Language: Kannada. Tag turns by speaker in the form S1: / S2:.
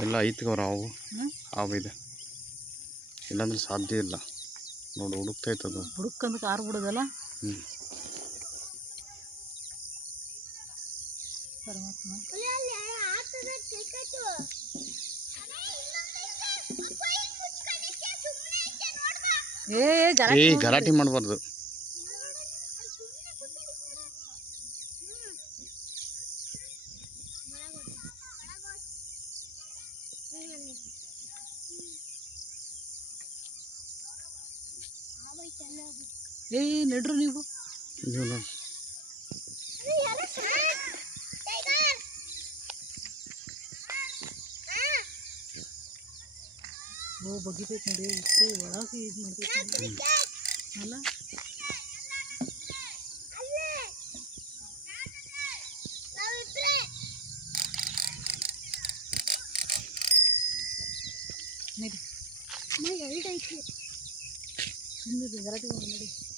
S1: ಎಲ್ಲ ಐತ್ಗವ್ರ ಅವು.
S2: ಹಾವು
S1: ಹಾವು ಇದೆ. ಇಲ್ಲಾಂದ್ರೆ ಸಾಧ್ಯ ಇಲ್ಲ. ನೋಡು ಹುಡುಕ್ತೈತೆ ಅದು.
S2: ಹುಡುಕಂದ್ರೆ ಕಾರ್ ಬಿಡೋದಲ್ಲ?
S1: ಹ್ಞೂ
S2: ಪರಮಾತ್ಮ
S1: ಏ ಗಲಾಟೆ ಮಾಡಬಾರ್ದು.
S2: ಏ ನಡ್ರು ನೀವು.
S1: ನೀವು ನೋಡಿ
S2: ಓ ಬಗಿತೈತೆ ನೋಡಿ ಇಷ್ಟೇ ಒಳಗೆ ಇದು ಮಾಡ್ತೈತೆ ನೋಡಿ. ಅಲ್ಲ ನಡಿ ಸುಮ್ಮನೆ ಗಲಾಟೆ ಮಾಡಿ ನಡಿ ಆಯ್ತು